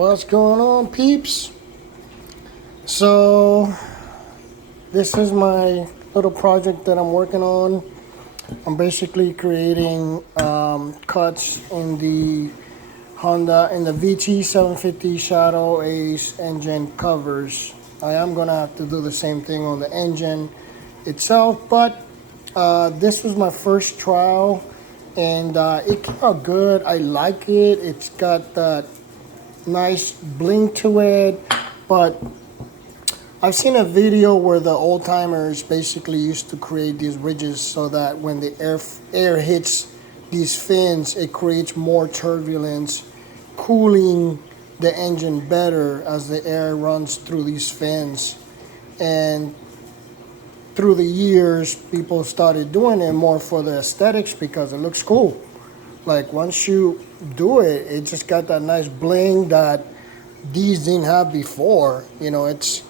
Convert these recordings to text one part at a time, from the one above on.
What's going on, peeps? So, this is my little project that I'm working on. I'm basically creating cuts in the Honda in the VT 750 Shadow Ace engine covers. I am gonna have to do the same thing on the engine itself, but this was my first trial, and it came out good. I like it. It's got that nice bling to it, but I've seen a video where the old timers basically used to create these ridges so that when the air hits these fins, it creates more turbulence, cooling the engine better as the air runs through these fins. And through the years, people started doing it more for the aesthetics because it looks cool. Like once you do it, it just got that nice bling that these didn't have before. It's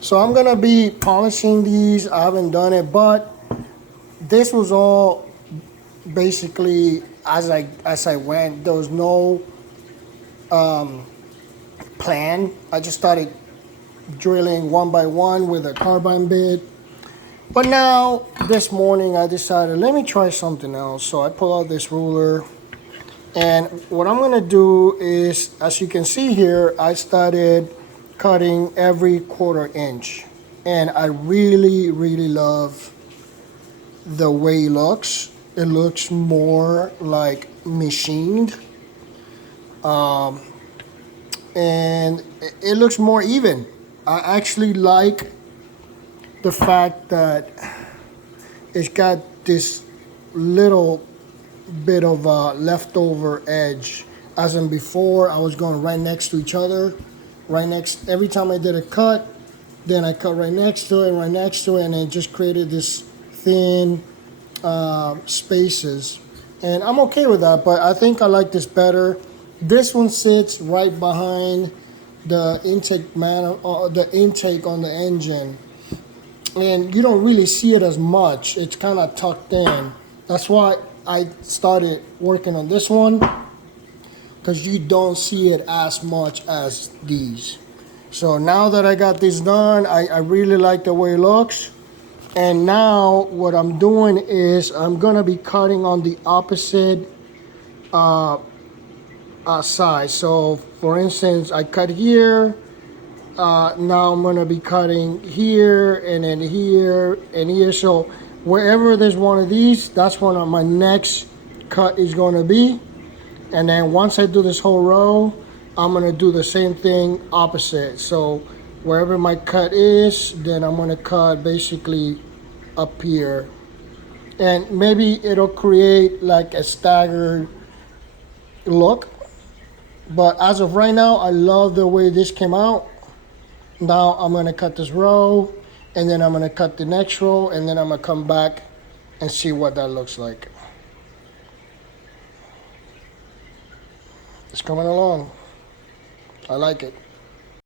so I'm gonna be polishing these. I haven't done it, but this was all basically as I went. There was no plan. I just started drilling one by one with a carbine bit. But now this morning I decided let me try something else. So I pull out this ruler, and what I'm gonna do is, as you can see here, I started cutting every 1/4 inch, and I really love the way it looks. It looks more like machined, and it looks more even. I actually like the fact that it's got this little bit of a leftover edge. As in before, I was going right next to each other. Every time I did a cut, then I cut right next to it, and it just created this thin spaces. And I'm okay with that, but I think I like this better. This one sits right behind the the intake on the engine, and you don't really see it as much. It's kind of tucked in. That's why I started working on this one, because you don't see it as much as these. So now that I got this done, I really like the way it looks. And now what I'm doing is I'm gonna be cutting on the opposite side. So for instance, I cut here. Now I'm gonna be cutting here, and then here and here. So wherever there's one of these, that's one of my next cut is gonna be. And then once I do this whole row, I'm gonna do the same thing opposite. So wherever my cut is, then I'm gonna cut basically up here. And maybe it'll create like a staggered look. But as of right now, I love the way this came out. Now I'm gonna cut this row, and then I'm gonna cut the next row, and then I'm gonna come back and see what that looks like. It's coming along. I like it.